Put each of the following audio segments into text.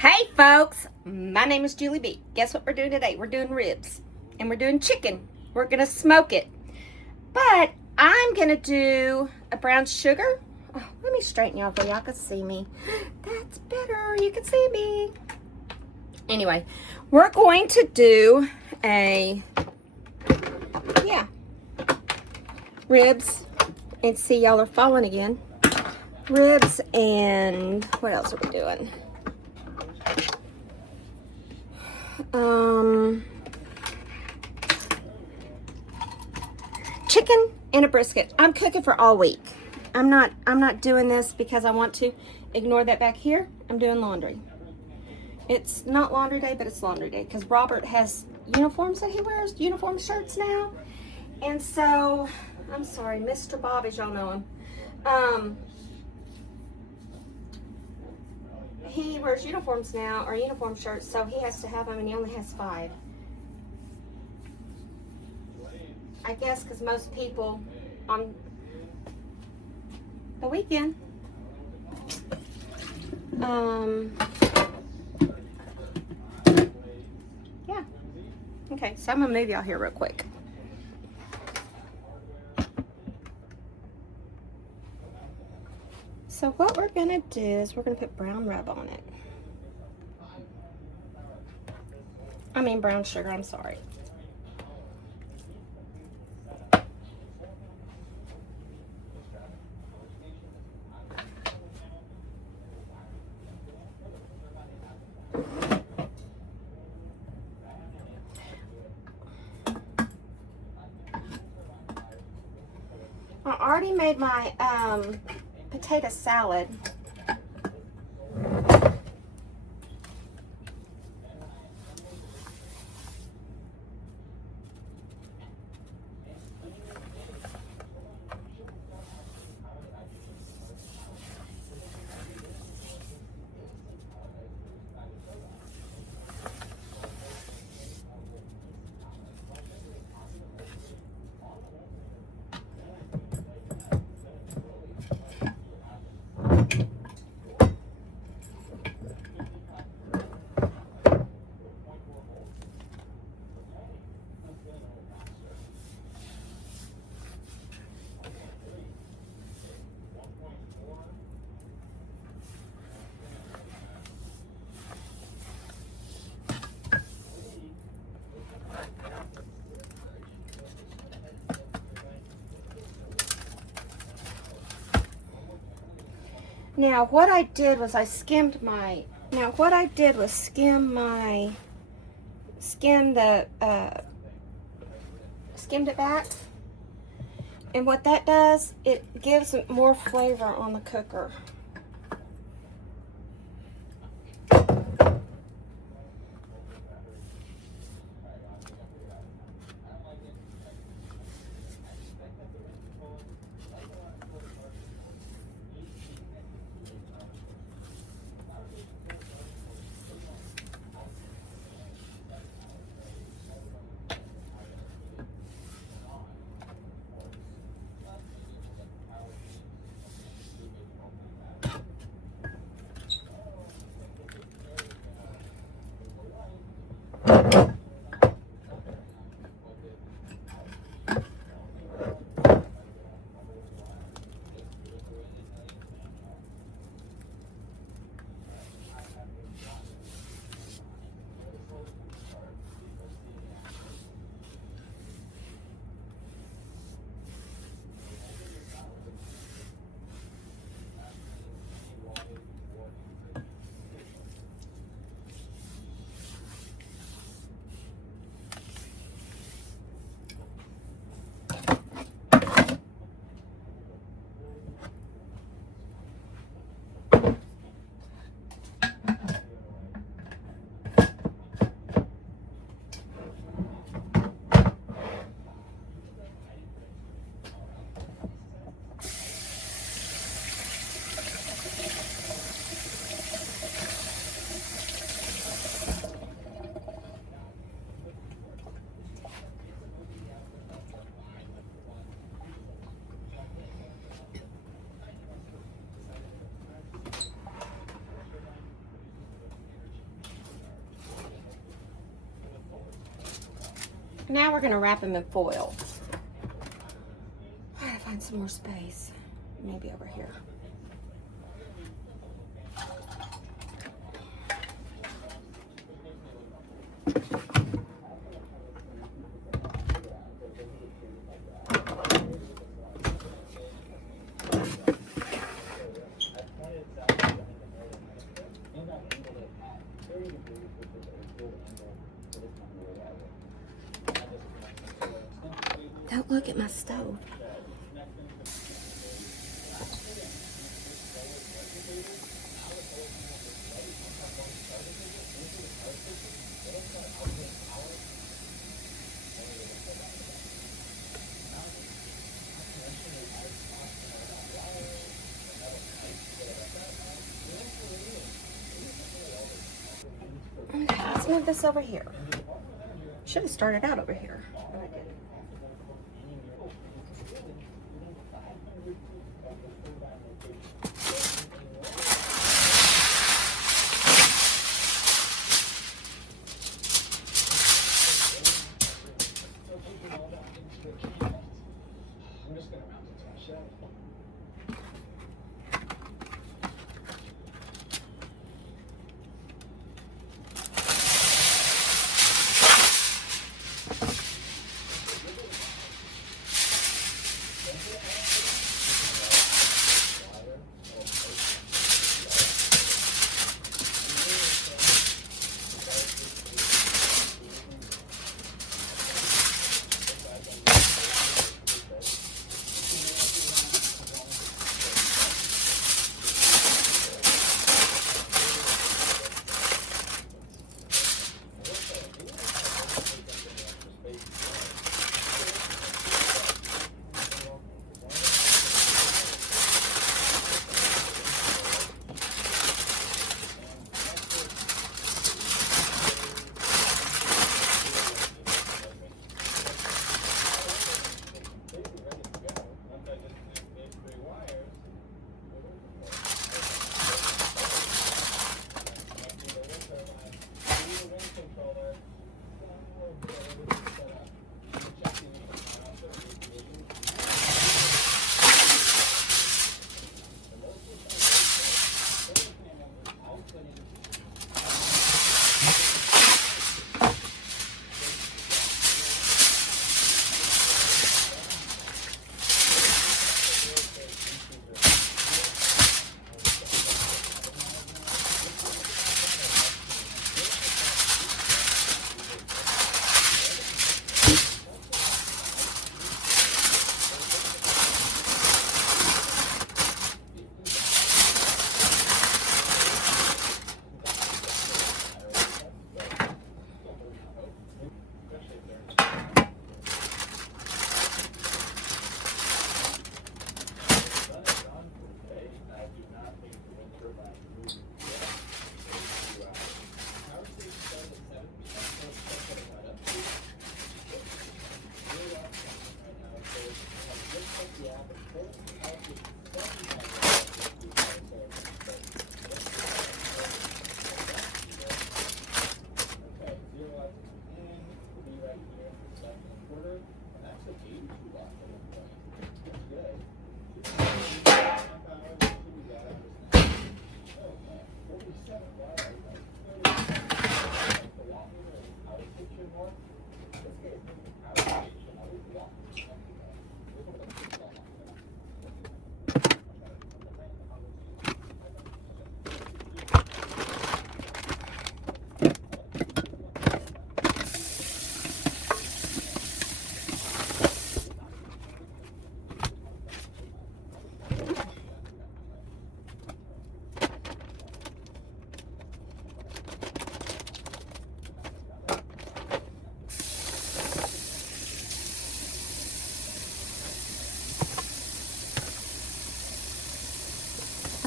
Hey folks, my name is JulieB. Guess what we're doing today? We're doing ribs and we're doing chicken. We're gonna smoke it. But I'm gonna do a brown sugar. Oh, let me straighten y'all so y'all can see me. That's better, you can see me. Anyway, we're going to do ribs, and see y'all are falling again. Ribs and what else are we doing? Chicken and a brisket. I'm cooking for all week. I'm not doing this because I want to. Ignore that back here. I'm doing laundry. It's not laundry day, but it's laundry day because Robert has uniforms that he wears, uniform shirts now. And so, I'm sorry, Mr. Bob, as y'all know him. He wears uniforms now, or uniform shirts, so he has to have them, and he only has 5. I guess because most people on the weekend, yeah. Okay, so I'm gonna move y'all here real quick. So what we're gonna do is we're gonna put brown rub on it. I mean brown sugar, I'm sorry. I already made my potato salad. Now what I did was I skimmed my, skimmed it back. And what that does, it gives it more flavor on the cooker. Now we're going to wrap them in foil. I gotta find some more space. Maybe over here. Don't look at my stove. Okay, let's move this over here. Should have started out over here, but I didn't.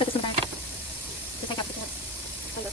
Put this in the bag to take out the finger.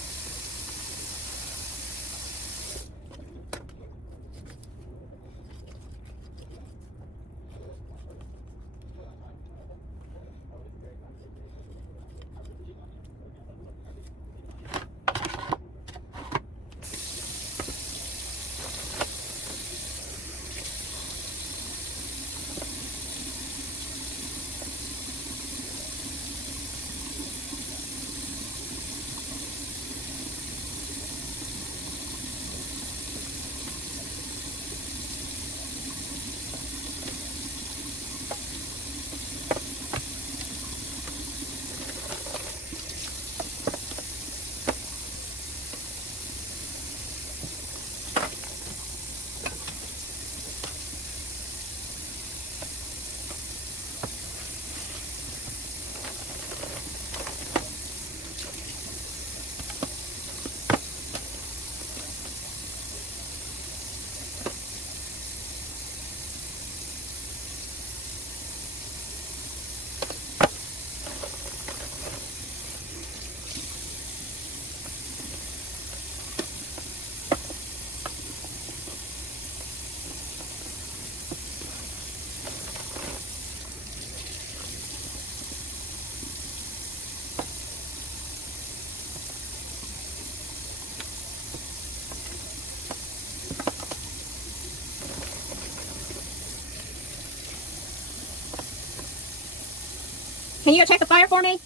Can you check the fire for me?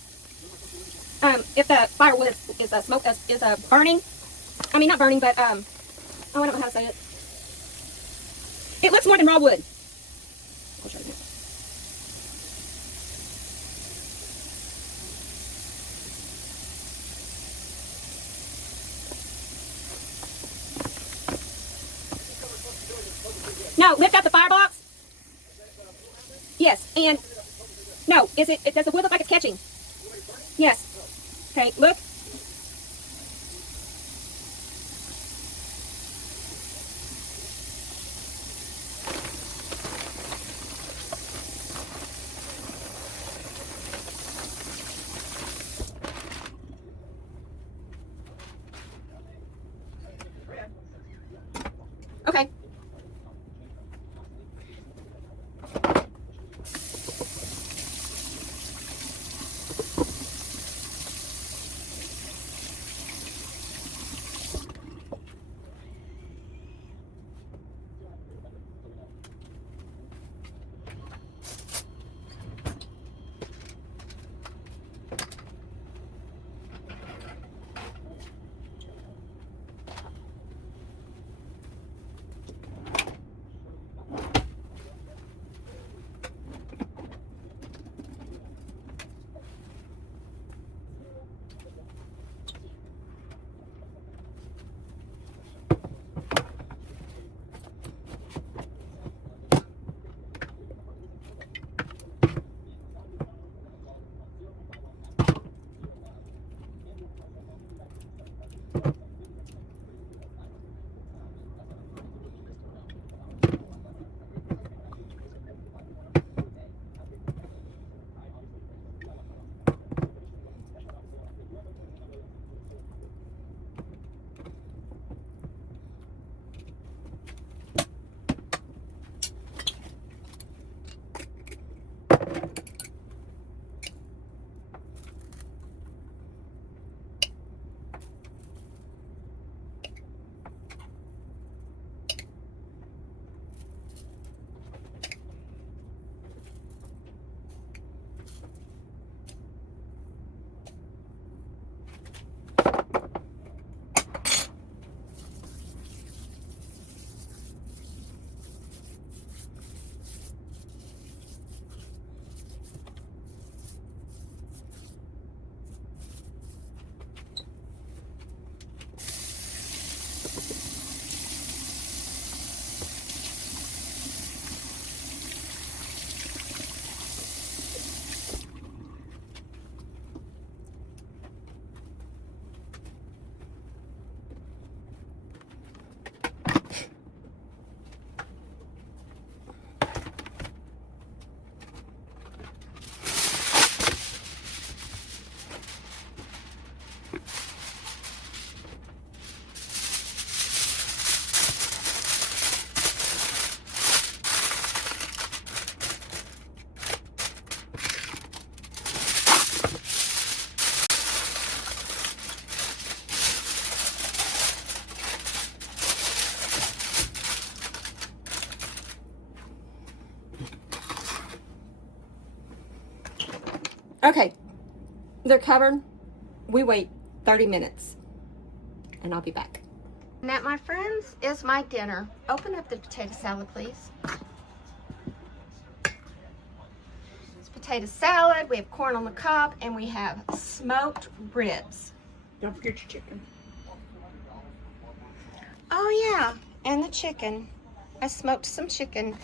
If the firewood is smoke is burning. I mean, not burning, but oh, I don't know how to say it. It looks more than raw wood. I'll show you. No, lift up the firebox. Yes, and no, does the wood look like it's catching? Yes. Okay, look. Okay. Okay, they're covered. We wait 30 minutes and I'll be back. And that, my friends, is my dinner. Open up the potato salad, please. It's potato salad, we have corn on the cob, and we have smoked ribs. Don't forget your chicken. Oh yeah, and the chicken. I smoked some chicken.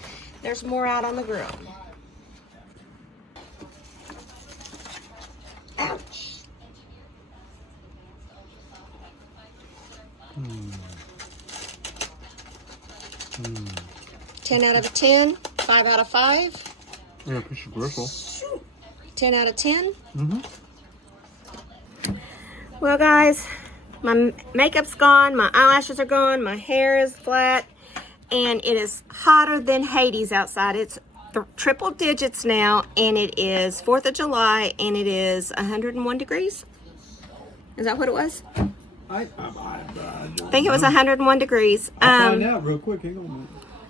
There's more out on the grill. Ouch. 10 out of 10, 5 out of 5. Yeah, piece of gristle. 10 out of 10. Well, guys, my makeup's gone, my eyelashes are gone, my hair is flat, and it is hotter than Hades outside. It's triple digits now, and it is 4th of July, and it is 101 degrees. Is that what it was? I think it was 101 degrees. I'll find out real quick. Hang on a minute.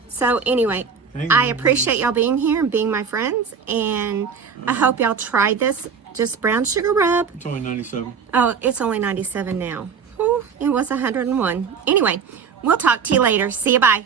So anyway, I appreciate y'all being here and being my friends, and I hope y'all try this. Just brown sugar rub. It's only 97. Oh, it's only 97 now. Whew, it was 101. Anyway, we'll talk to you later. See you. Bye.